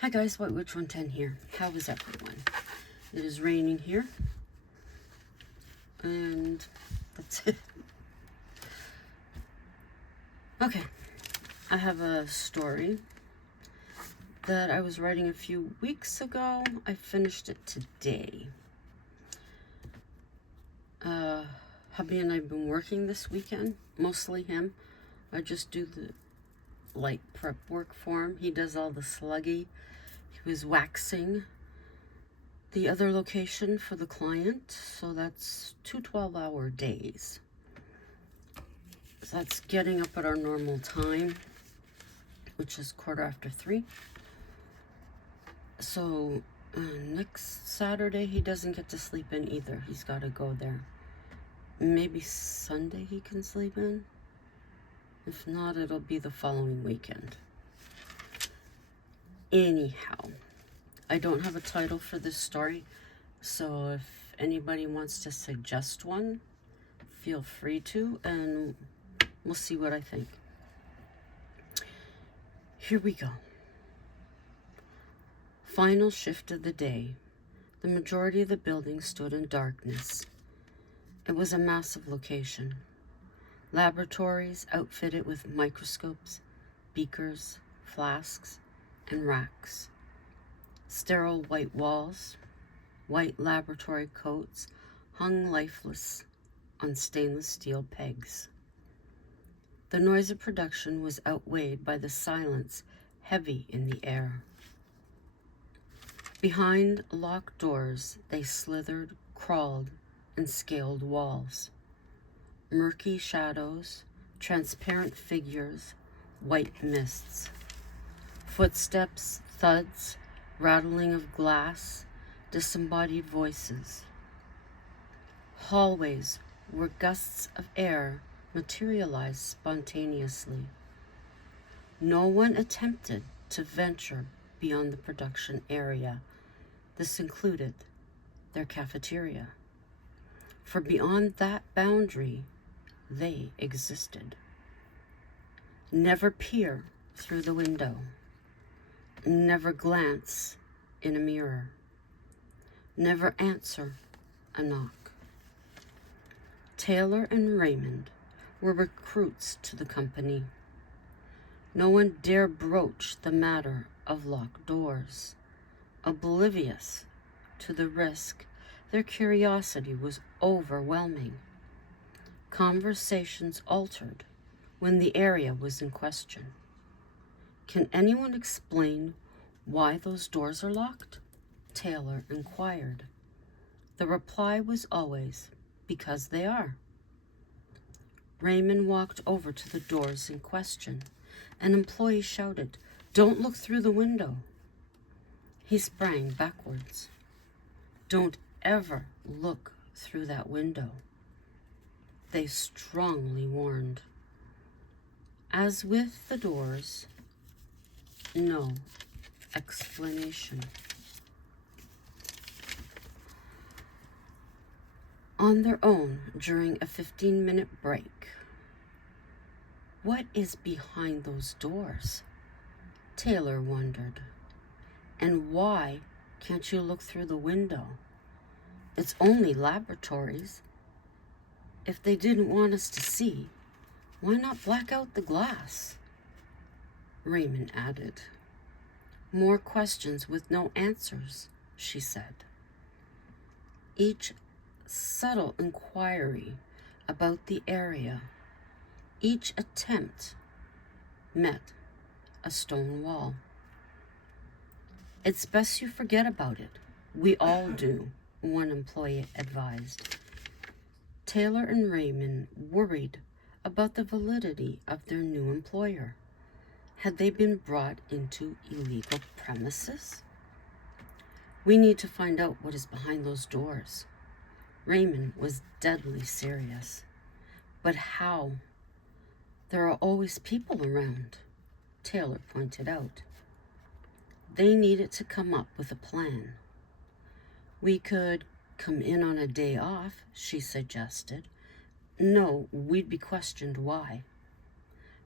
Hi guys, White Witch 110 here. How is everyone? It is raining here. And that's it. Okay. I have a story that I was writing a few weeks ago. I finished it today. Hubby and I have been working this weekend. Mostly him. I just do the light prep work for him. He does all the sluggy. He was waxing the other location for the client, so that's 2 12-hour days. So that's getting up at our normal time, which is 3:15. So next Saturday he doesn't get to sleep in either. He's got to go there. Maybe Sunday he can sleep in. If not, it'll be the following weekend. Anyhow, I don't have a title for this story, so if anybody wants to suggest one, feel free to, and we'll see what I think. Here we go. Final shift of the day. The majority of the building stood in darkness. It was a massive location. Laboratories outfitted with microscopes, beakers, flasks, and racks. Sterile white walls, white laboratory coats hung lifeless on stainless steel pegs. The noise of production was outweighed by the silence heavy in the air. Behind locked doors, they slithered, crawled, and scaled walls. Murky shadows, transparent figures, white mists. Footsteps, thuds, rattling of glass, disembodied voices. Hallways where gusts of air materialized spontaneously. No one attempted to venture beyond the production area. This included their cafeteria. For beyond that boundary, they existed. Never peer through the window. Never glance in a mirror. Never answer a knock. Taylor and Raymond were recruits to the company. No one dare broach the matter of locked doors. Oblivious to the risk, their curiosity was overwhelming. Conversations altered when the area was in question. Can anyone explain why those doors are locked? Taylor inquired. The reply was always, because they are. Raymond walked over to the doors in question. An employee shouted, "Don't look through the window." He sprang backwards. "Don't ever look through that window," they strongly warned. As with the doors, no explanation. On their own during a 15-minute break. What is behind those doors? Taylor wondered. And why can't you look through the window? It's only laboratories. If they didn't want us to see, why not black out the glass? Raymond added. More questions with no answers, she said. Each subtle inquiry about the area, each attempt met a stone wall. It's best you forget about it. We all do, one employee advised. Taylor and Raymond worried about the validity of their new employer. Had they been brought into illegal premises? We need to find out what is behind those doors. Raymond was deadly serious. But how? There are always people around, Taylor pointed out. They needed to come up with a plan. We could come in on a day off, she suggested. No, we'd be questioned why.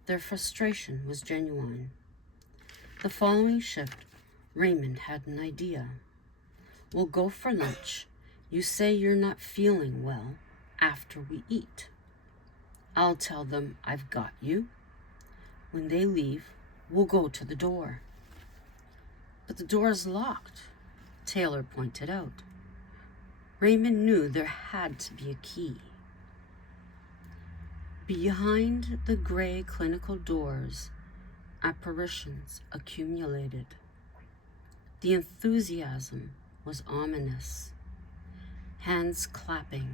Their frustration was genuine. The following shift Raymond had an idea. We'll go for lunch. You say you're not feeling well after we eat. I'll tell them I've got you. When they leave, we'll go to the door. But the door is locked, Taylor pointed out. Raymond knew there had to be a key. Behind the gray clinical doors, apparitions accumulated. The enthusiasm was ominous. Hands clapping,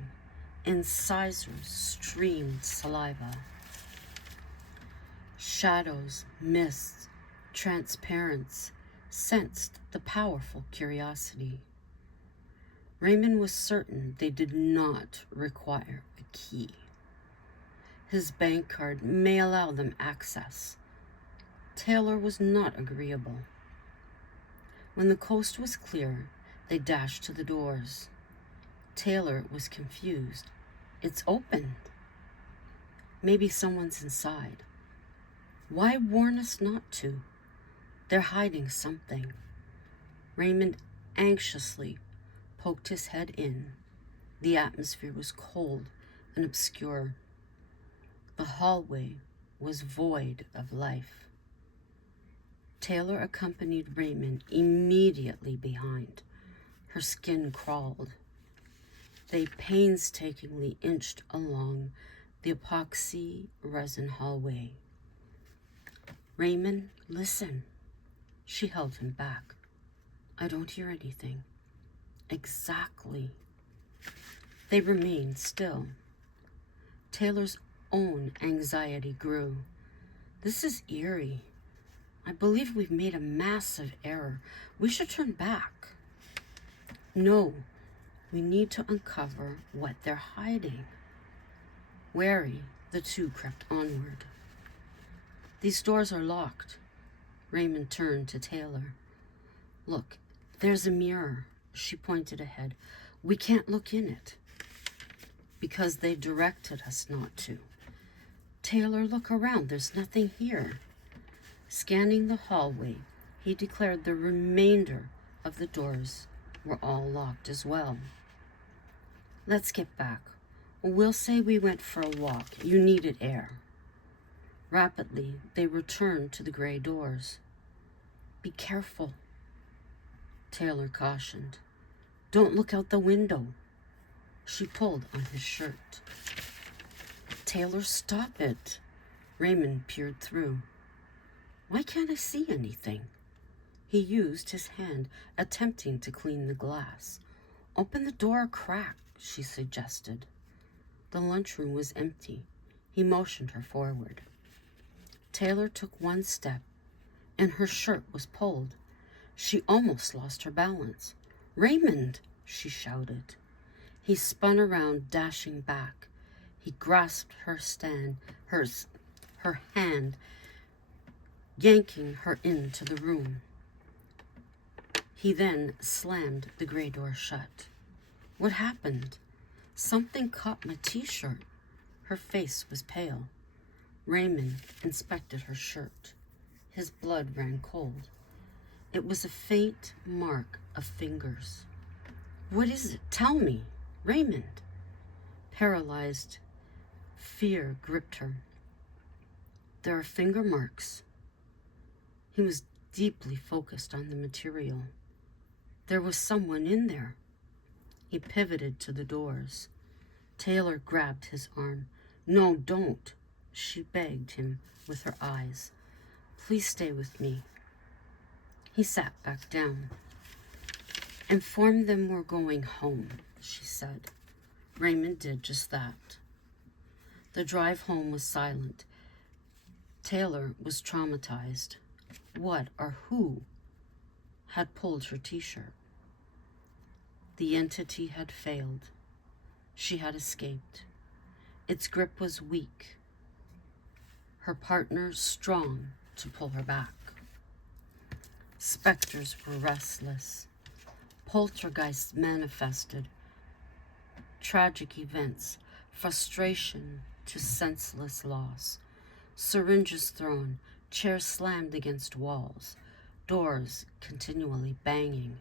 incisors streamed saliva. Shadows, mists, transparence sensed the powerful curiosity. Raymond was certain they did not require a key. His bank card may allow them access. Taylor was not agreeable. When the coast was clear, they dashed to the doors. Taylor was confused. It's open. Maybe someone's inside. Why warn us not to? They're hiding something. Raymond anxiously poked his head in. The atmosphere was cold and obscure. The hallway was void of life. Taylor accompanied Raymond immediately behind. Her skin crawled. They painstakingly inched along the epoxy resin hallway. Raymond, listen. She held him back. I don't hear anything. Exactly. They remained still. Taylor's own anxiety grew. This is eerie. I believe we've made a massive error. We should turn back. No, we need to uncover what they're hiding. Wary, the two crept onward. These doors are locked. Raymond turned to Taylor. Look, there's a mirror. She pointed ahead. We can't look in it. Because they directed us not to. Taylor, look around. There's nothing here. Scanning the hallway, he declared the remainder of the doors were all locked as well. Let's get back. We'll say we went for a walk. You needed air. Rapidly, they returned to the gray doors. Be careful, Taylor cautioned. Don't look out the window. She pulled on his shirt. Taylor, stop it. Raymond peered through. Why can't I see anything? He used his hand, attempting to clean the glass. Open the door a crack, she suggested. The lunchroom was empty. He motioned her forward. Taylor took one step, and her shirt was pulled. She almost lost her balance. Raymond, she shouted. He spun around, dashing back. He grasped her hand, yanking her into the room. He then slammed the gray door shut. What happened? Something caught my t-shirt. Her face was pale. Raymond inspected her shirt. His blood ran cold. It was a faint mark of fingers. What is it? Tell me, Raymond. Paralyzed, fear gripped her. There are finger marks. He was deeply focused on the material. There was someone in there. He pivoted to the doors. Taylor grabbed his arm. No, don't, she begged him with her eyes. Please stay with me. He sat back down. Inform them we're going home, she said. Raymond did just that. The drive home was silent. Taylor was traumatized. What or who had pulled her t-shirt? The entity had failed. She had escaped. Its grip was weak. Her partner strong to pull her back. Specters were restless. Poltergeists manifested. Tragic events, frustration to senseless loss. Syringes thrown, chairs slammed against walls. doors continually banging,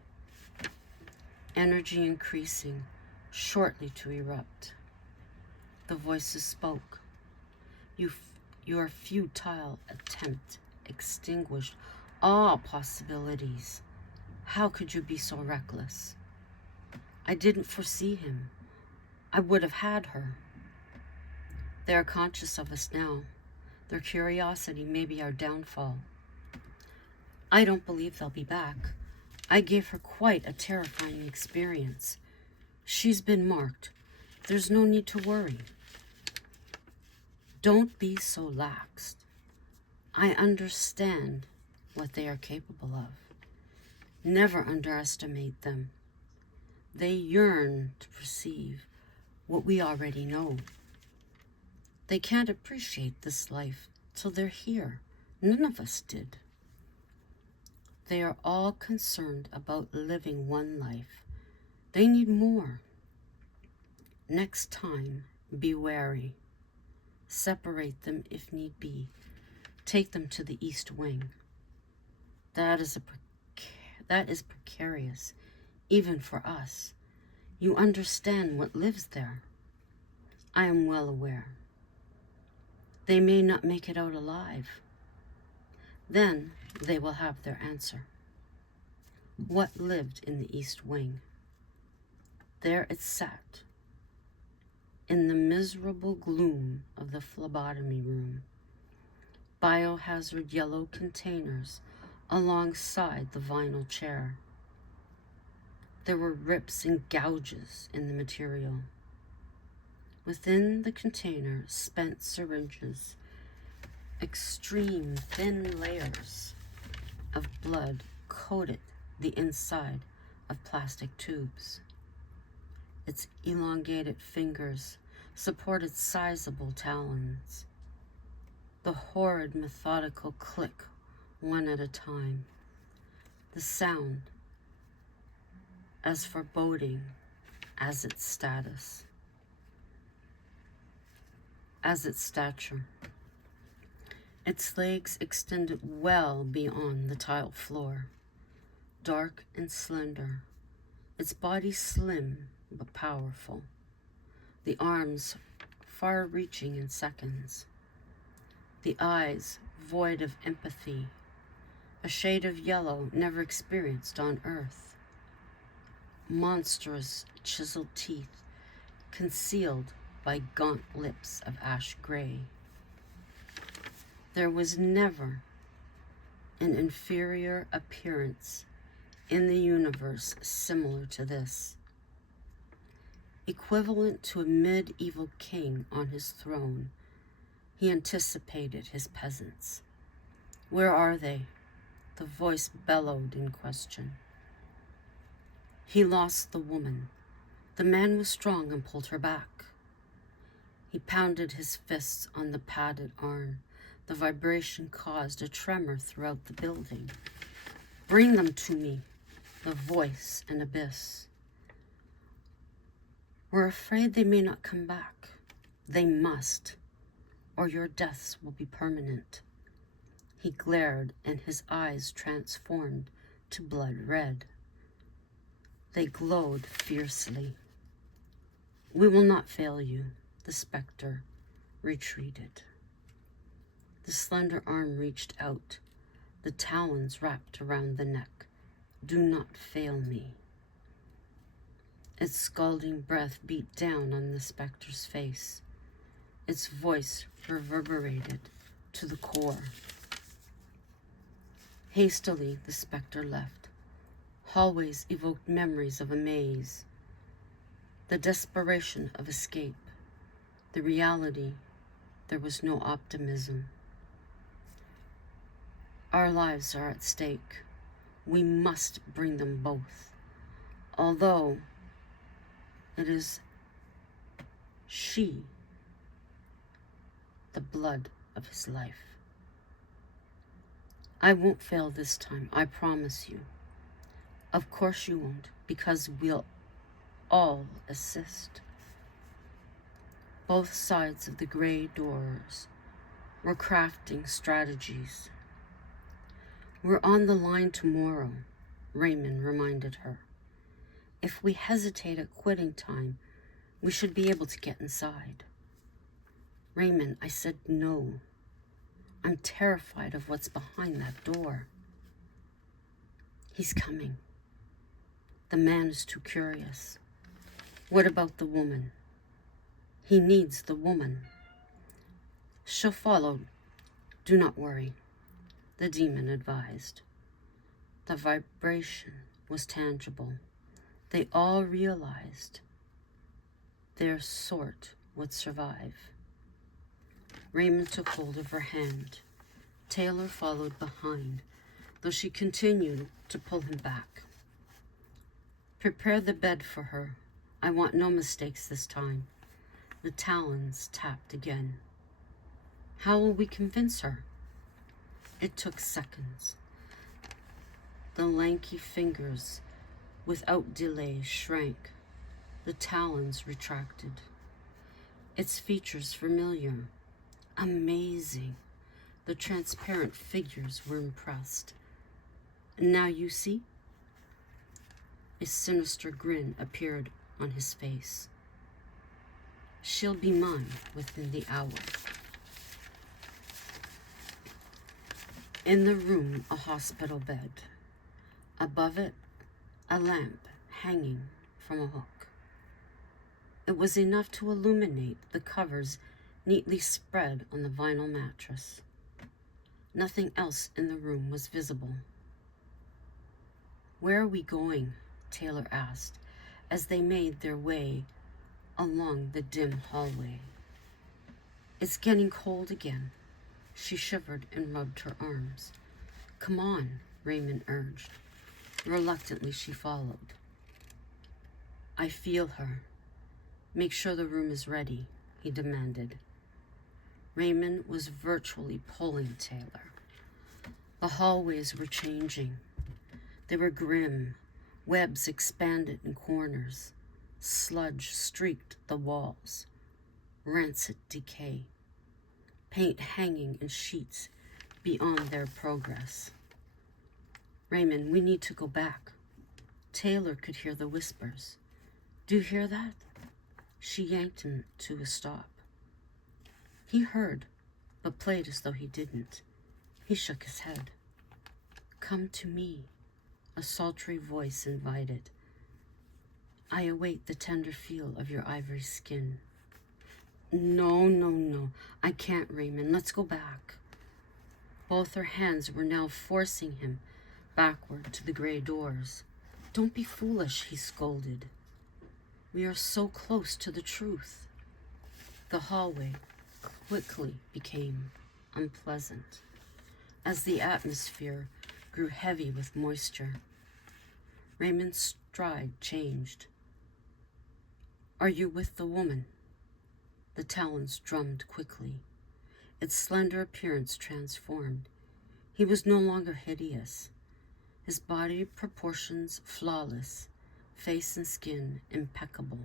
energy increasing, shortly to erupt. The voices spoke. Your futile attempt extinguished all possibilities. How could you be so reckless? I didn't foresee him. I would have had her. They are conscious of us now. Their curiosity may be our downfall. I don't believe they'll be back. I gave her quite a terrifying experience. She's been marked. There's no need to worry. Don't be so laxed. I understand what they are capable of. Never underestimate them. They yearn to perceive what we already know. They can't appreciate this life till they're here. None of us did. They are all concerned about living one life. They need more. Next time, be wary. Separate them if need be. Take them to the East Wing. That is precarious, even for us. You understand what lives there. I am well aware. They may not make it out alive. Then they will have their answer. What lived in the East Wing? There it sat, in the miserable gloom of the phlebotomy room. Biohazard yellow containers alongside the vinyl chair. There were rips and gouges in the material. Within the container, spent syringes, extreme thin layers of blood coated the inside of plastic tubes. Its elongated fingers supported sizable talons. The horrid methodical click, one at a time. The sound as foreboding as its status, as its stature. Its legs extended well beyond the tile floor, dark and slender, its body slim but powerful, the arms far-reaching in seconds, the eyes void of empathy, a shade of yellow never experienced on Earth, monstrous chiseled teeth concealed by gaunt lips of ash gray. There was never an inferior appearance in the universe similar to this. Equivalent to a medieval king on his throne, he anticipated his peasants. Where are they? The voice bellowed in question. He lost the woman. The man was strong and pulled her back. He pounded his fists on the padded arm. The vibration caused a tremor throughout the building. Bring them to me, the voice an abyss. We're afraid they may not come back. They must, or your deaths will be permanent. He glared, and his eyes transformed to blood red. They glowed fiercely. We will not fail you, the specter retreated. The slender arm reached out, the talons wrapped around the neck. Do not fail me. Its scalding breath beat down on the specter's face. Its voice reverberated to the core. Hastily, the specter left. Hallways evoked memories of a maze, the desperation of escape, the reality there was no optimism. Our lives are at stake. We must bring them both, although it is she, the blood of his life. I won't fail this time, I promise you. Of course you won't, because we'll all assist. Both sides of the gray doors were crafting strategies. We're on the line tomorrow, Raymond reminded her. If we hesitate at quitting time, we should be able to get inside. Raymond, I said no. I'm terrified of what's behind that door. He's coming. The man is too curious. What about the woman? He needs the woman. She'll follow. Do not worry, the demon advised. The vibration was tangible. They all realized their sort would survive. Raymond took hold of her hand. Taylor followed behind, though she continued to pull him back. Prepare the bed for her. I want no mistakes this time. The talons tapped again. How will we convince her? It took seconds. The lanky fingers, without delay, shrank. The talons retracted. Its features familiar. Amazing. The transparent figures were impressed. And now you see? A sinister grin appeared on his face. She'll be mine within the hour. In the room, a hospital bed. Above it, a lamp hanging from a hook. It was enough to illuminate the covers neatly spread on the vinyl mattress. Nothing else in the room was visible. Where are we going? Taylor asked as they made their way along the dim hallway. It's getting cold again. She shivered and rubbed her arms. Come on, Raymond urged. Reluctantly, she followed. I feel her. Make sure the room is ready, he demanded. Raymond was virtually pulling Taylor. The hallways were changing. They were grim. Webs expanded in corners. Sludge streaked the walls. Rancid decay. Paint hanging in sheets beyond their progress. Raymond, we need to go back. Taylor could hear the whispers. Do you hear that? She yanked him to a stop. He heard, but played as though he didn't. He shook his head. Come to me, a sultry voice invited. I await the tender feel of your ivory skin. No. I can't, Raymond. Let's go back. Both her hands were now forcing him backward to the gray doors. Don't be foolish, he scolded. We are so close to the truth. The hallway quickly became unpleasant as the atmosphere grew heavy with moisture. Raymond's stride changed. Are you with the woman? The talons drummed quickly. Its slender appearance transformed. He was no longer hideous. His body proportions flawless, face and skin impeccable.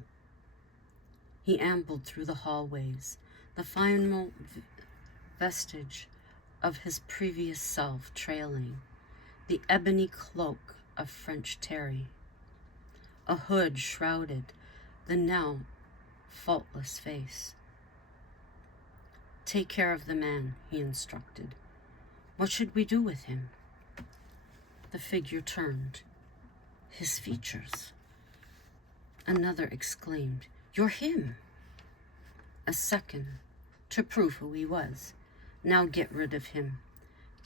He ambled through the hallways, the final vestige of his previous self trailing, the ebony cloak of French terry. A hood shrouded the now faultless face. Take care of the man, he instructed. What should we do with him? The figure turned. His features. Another exclaimed, You're him. A second, to prove who he was. Now get rid of him.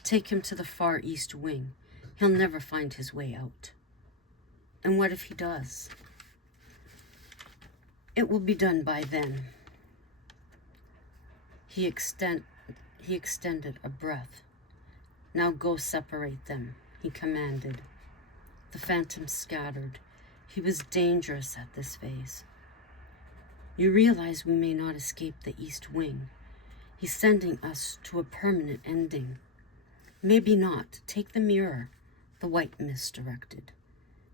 Take him to the far east wing. He'll never find his way out. And what if he does? It will be done by then. He extended a breath. Now go separate them, he commanded. The phantom scattered. He was dangerous at this phase. You realize we may not escape the East Wing. He's sending us to a permanent ending. Maybe not. Take the mirror, the white mist directed.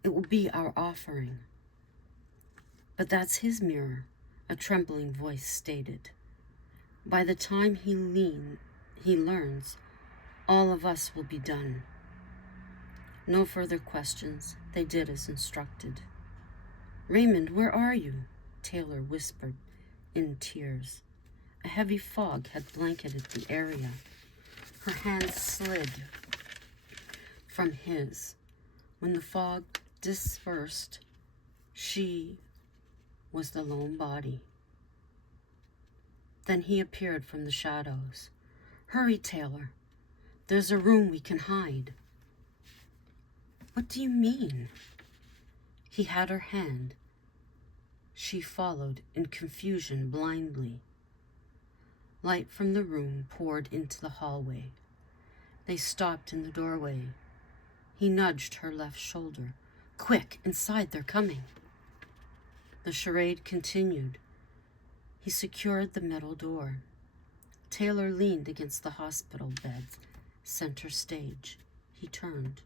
It will be our offering. But that's his mirror, a trembling voice stated. By the time he learns, all of us will be done. No further questions. They did as instructed. "Raymond, where are you?" Taylor whispered in tears. A heavy fog had blanketed the area. Her hand slid from his. When the fog dispersed, she was the lone body. Then he appeared from the shadows. "Hurry, Taylor. There's a room we can hide." "What do you mean?" He had her hand. She followed in confusion blindly. Light from the room poured into the hallway. They stopped in the doorway. He nudged her left shoulder. "Quick, inside, they're coming." The charade continued. He secured the metal door. Taylor leaned against the hospital bed's center stage. He turned.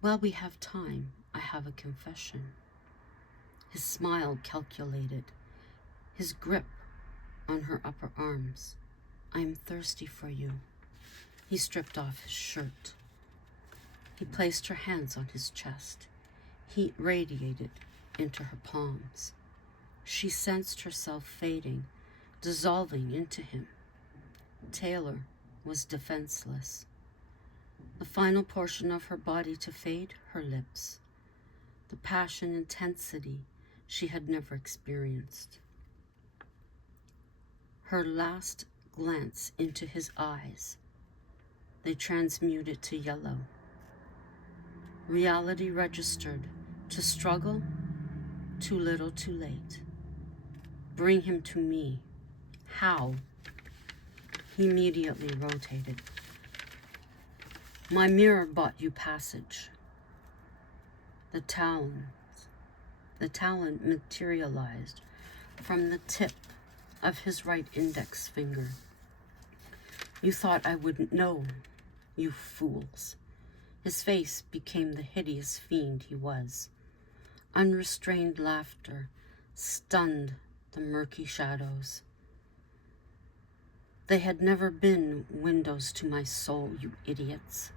"While we have time, I have a confession." His smile calculated, his grip on her upper arms. "I am thirsty for you." He stripped off his shirt. He placed her hands on his chest. Heat radiated into her palms. She sensed herself fading, dissolving into him. Taylor was defenseless. The final portion of her body to fade, her lips. The passion intensity she had never experienced. Her last glance into his eyes. They transmuted to yellow. Reality registered. To struggle, too little, too late. "Bring him to me." "How?" He immediately rotated. "My mirror bought you passage." The talon materialized from the tip of his right index finger. "You thought I wouldn't know, you fools." His face became the hideous fiend he was. Unrestrained laughter stunned the murky shadows. "They had never been windows to my soul, you idiots."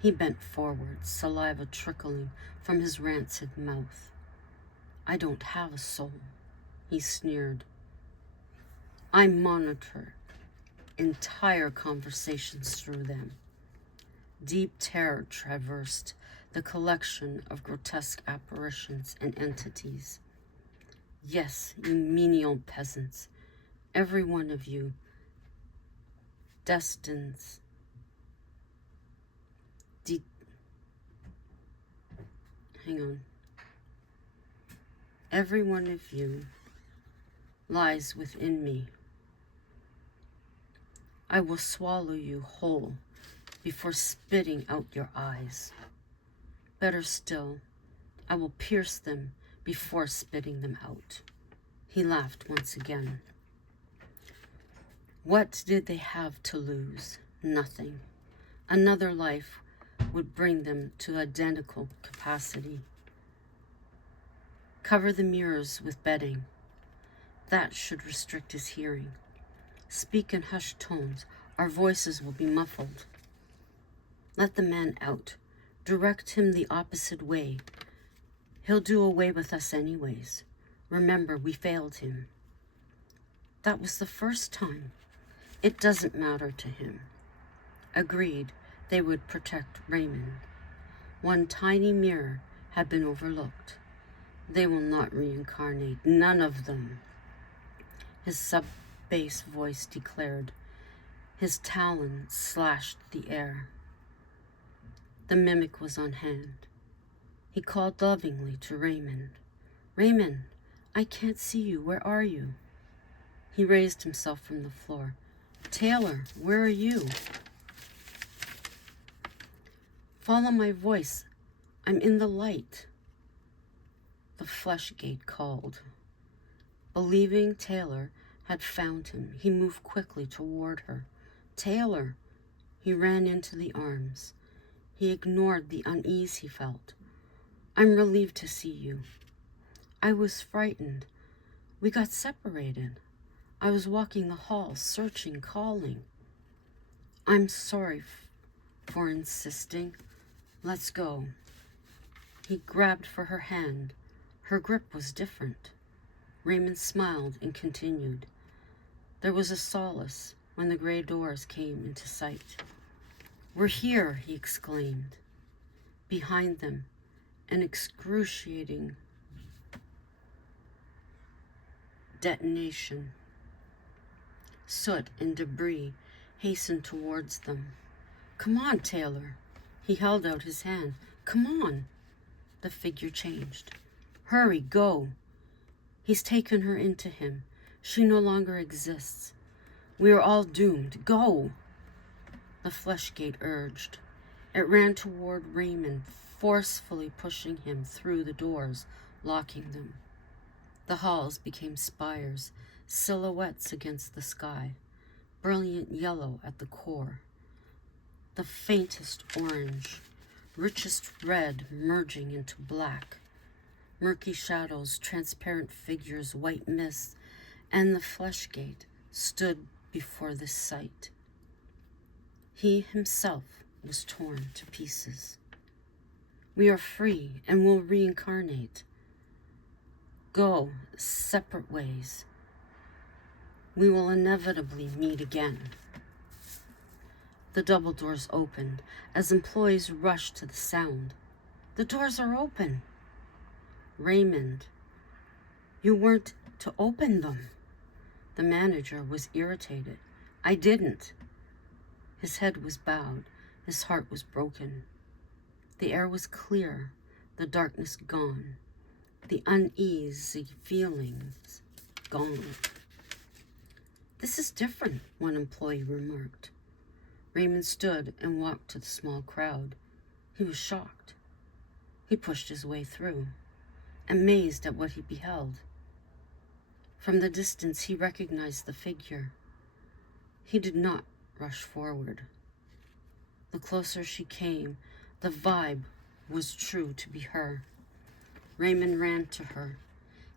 He bent forward, saliva trickling from his rancid mouth. "I don't have a soul," he sneered. I monitor entire conversations through them. Deep terror traversed the collection of grotesque apparitions and entities. "Yes, you menial peasants, every one of you, destines every one of you lies within me. I will swallow you whole before spitting out your eyes. Better still, I will pierce them before spitting them out." He laughed once again. What did they have to lose? Nothing. Another life would bring them to identical capacity. Cover the mirrors with bedding. That should restrict his hearing. Speak in hushed tones. Our voices will be muffled. Let the man out. Direct him the opposite way. He'll do away with us anyways. Remember, we failed him. That was the first time. It doesn't matter to him. Agreed, they would protect Raymond. One tiny mirror had been overlooked. They will not reincarnate, none of them. His sub-bass voice declared. His talon slashed the air. The mimic was on hand. He called lovingly to Raymond. "Raymond, I can't see you. Where are you?" He raised himself from the floor. "Taylor, where are you?" "Follow my voice. I'm in the light." The flesh gate called. Believing Taylor had found him, he moved quickly toward her. "Taylor!" He ran into the arms. He ignored the unease he felt. "I'm relieved to see you." "I was frightened. We got separated. I was walking the halls, searching, calling." "I'm sorry for insisting. Let's go. He grabbed for her hand. Her grip was different. Raymond smiled and continued. There was a solace when the gray doors came into sight. We're here, he exclaimed. Behind them, an excruciating detonation. Soot and debris hastened towards them. Come on, Taylor. He held out his hand. Come on. The figure changed. Hurry, go. He's taken her into him. She no longer exists. We are all doomed. Go. The flesh gate urged. It ran toward Raymond, forcefully pushing him through the doors, locking them. The halls became spires, silhouettes against the sky, brilliant yellow at the core. The faintest orange, richest red merging into black. Murky shadows, transparent figures, white mists, and the flesh gate stood before this sight. He himself was torn to pieces. We are free and will reincarnate. Go separate ways. We will inevitably meet again. The double doors opened as employees rushed to the sound. The doors are open. Raymond, you weren't to open them. The manager was irritated. I didn't. His head was bowed. His heart was broken. The air was clear, the darkness gone, the uneasy feelings gone. This is different, one employee remarked. Raymond stood and walked to the small crowd. He was shocked. He pushed his way through, amazed at what he beheld. From the distance, he recognized the figure. He did not rush forward. The closer she came, the vibe was true to be her. Raymond ran to her.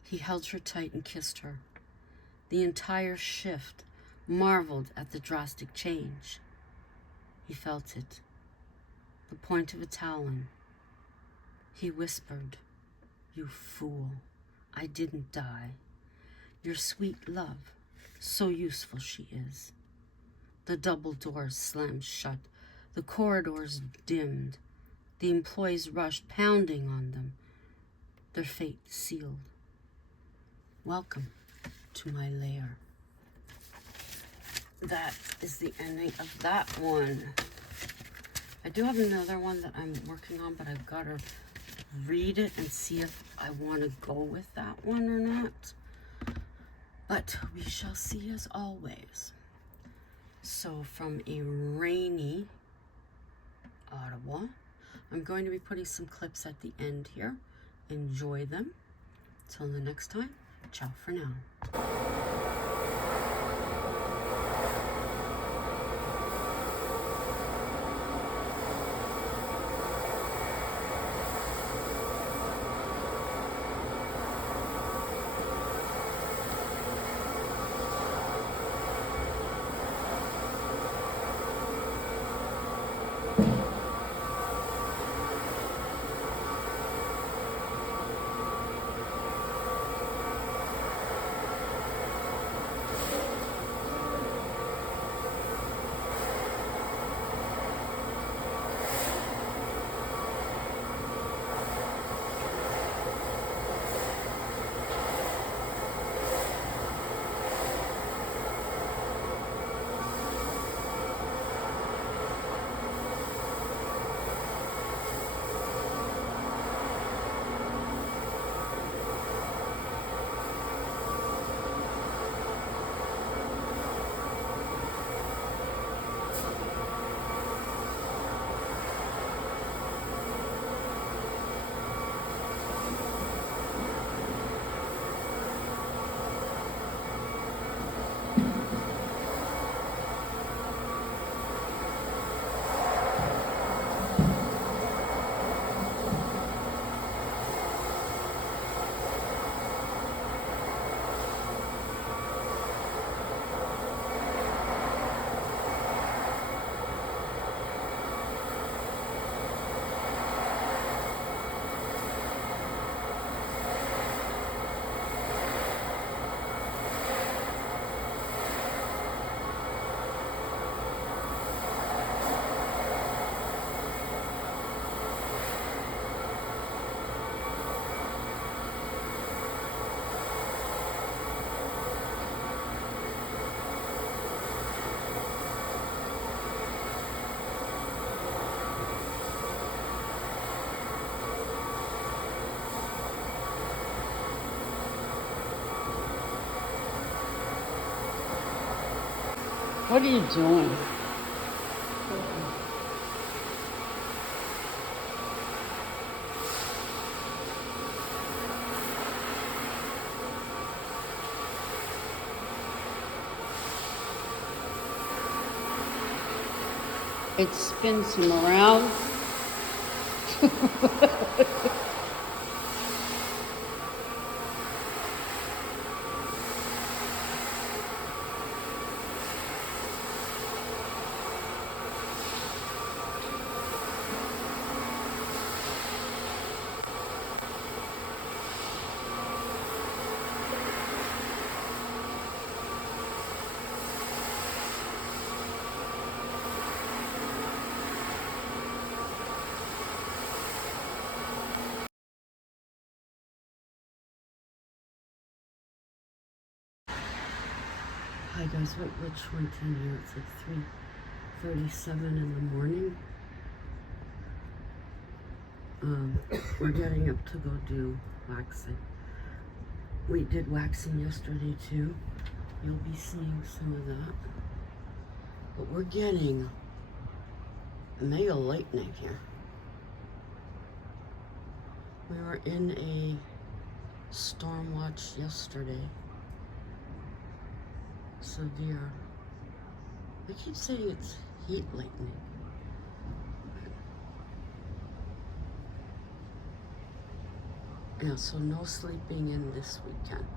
He held her tight and kissed her. The entire shift marveled at the drastic change. He felt it, the point of a talon. He whispered, "You fool, I didn't die. Your sweet love, so useful she is." The double doors slammed shut. The corridors dimmed. The employees rushed, pounding on them, their fate sealed. Welcome to my lair. That is the ending of that one. I do have another one that I'm working on, but I've got to read it and see if I want to go with that one or not. But we shall see as always. So from a rainy Ottawa, I'm going to be putting some clips at the end here. Enjoy them. Till the next time, ciao for now. What are you doing? It spins him around. Hi guys, which one time here? It's like 3:37 in the morning. We're getting up to go do waxing. We did waxing yesterday too. You'll be seeing some of that. But we're getting mega lightning here. We were in a storm watch yesterday. Severe. I keep saying it's heat lightning. Yeah, so no sleeping in this weekend.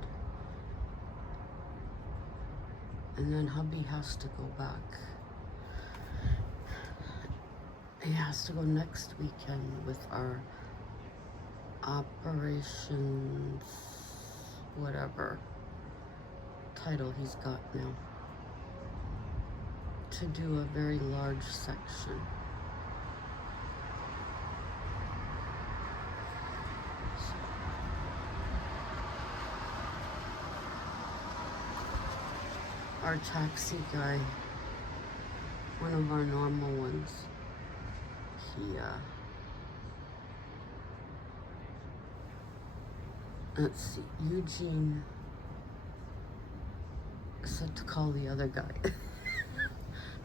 And then hubby has to go back. He has to go next weekend with our operations, whatever title he's got now, to do a very large section. Our taxi guy, one of our normal ones, he, let's see, Eugene said to call the other guy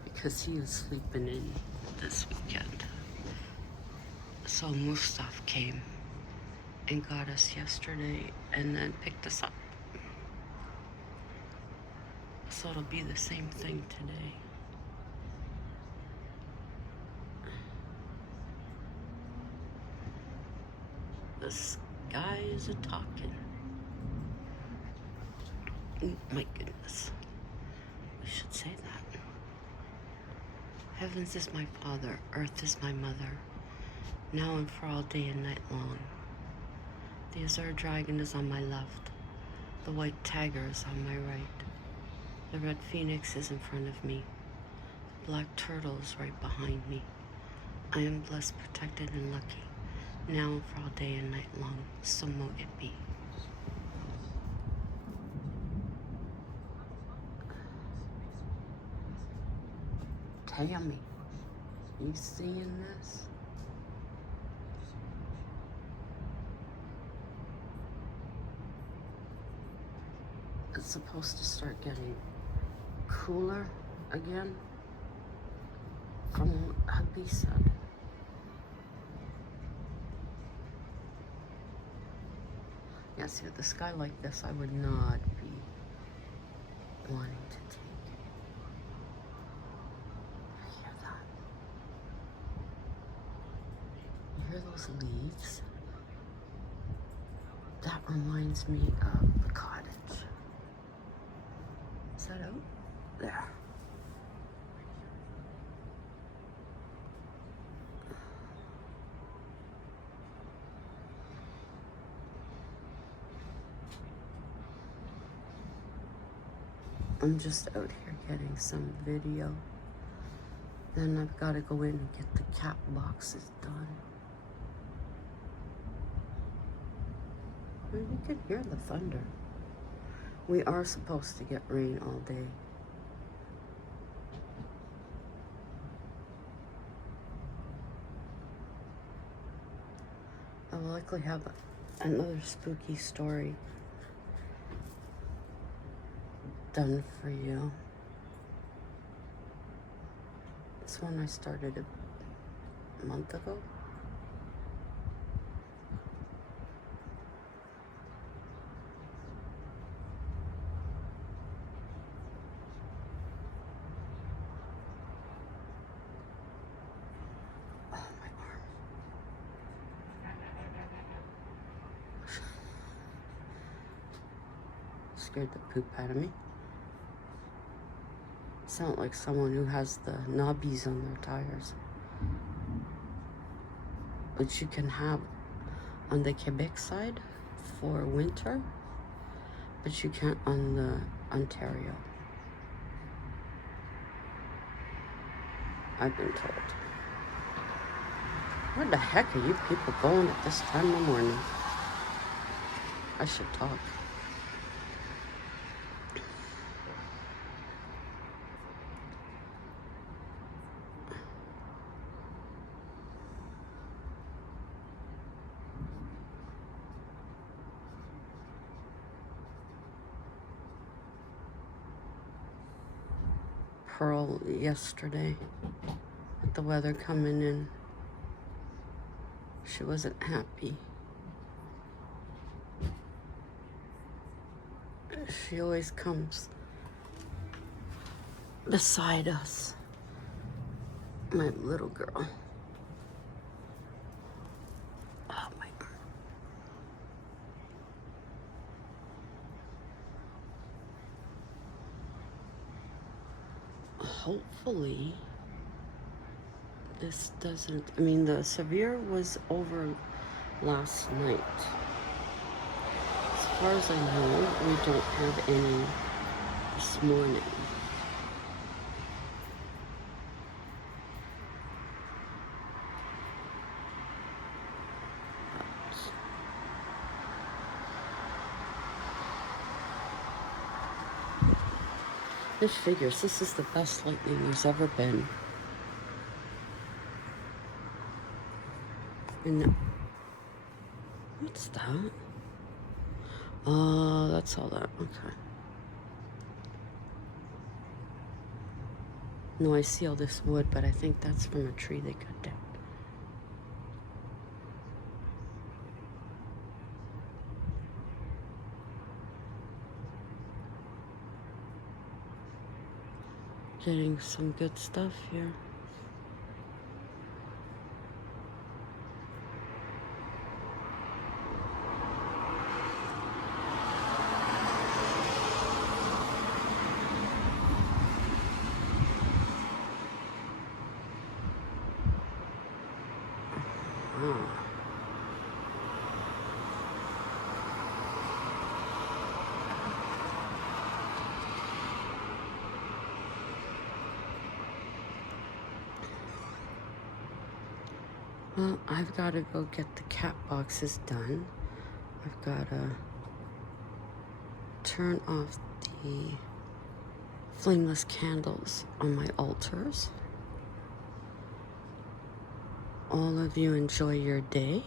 because he was sleeping in this weekend. So Mustaf came and got us yesterday and then picked us up. So it'll be the same thing today. The sky is a-talking. Oh my goodness. We should say that. Heavens is my father, earth is my mother, now and for all day and night long. The azure dragon is on my left, the white tiger is on my right, the red phoenix is in front of me, the black turtle is right behind me. I am blessed, protected, and lucky, now and for all day and night long, so mote it be. Tammy, you seeing this? It's supposed to start getting cooler again, from what hubby said. Yeah, see, with a sky like this, I would not be wanting to take. I hear that. You hear those leaves? That reminds me of the cottage. Is that out? There. I'm just out here getting some video. Then I've got to go in and get the cat boxes done. Well, you can hear the thunder. We are supposed to get rain all day. I will likely have another spooky story done for you. This one I started a month ago. Oh, my arm. Scared the poop out of me. Sound like someone who has the knobbies on their tires, which you can have on the Quebec side for winter, but you can't on the Ontario, I've been told. Where the heck are you people going at this time in the morning? I should talk. Pearl yesterday, with the weather coming in, she wasn't happy. She always comes beside us, my little girl. Oh my God. Hopefully this doesn't, I mean, the severe was over last night. As far as I know, we don't have any this morning. This figures, this is the best lightning there's ever been. And what's that? Oh, that's all that. Okay. No, I see all this wood, but I think that's from a tree they cut down. Getting some good stuff here. Well, I've got to go get the cat boxes done. I've got to turn off the flameless candles on my altars. All of you enjoy your day.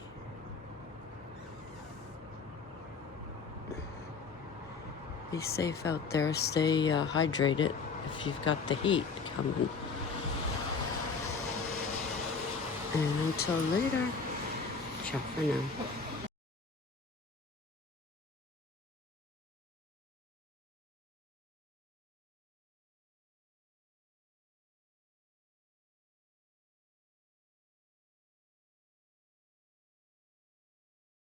Be safe out there. Stay hydrated if you've got the heat coming. And until later, ciao for now.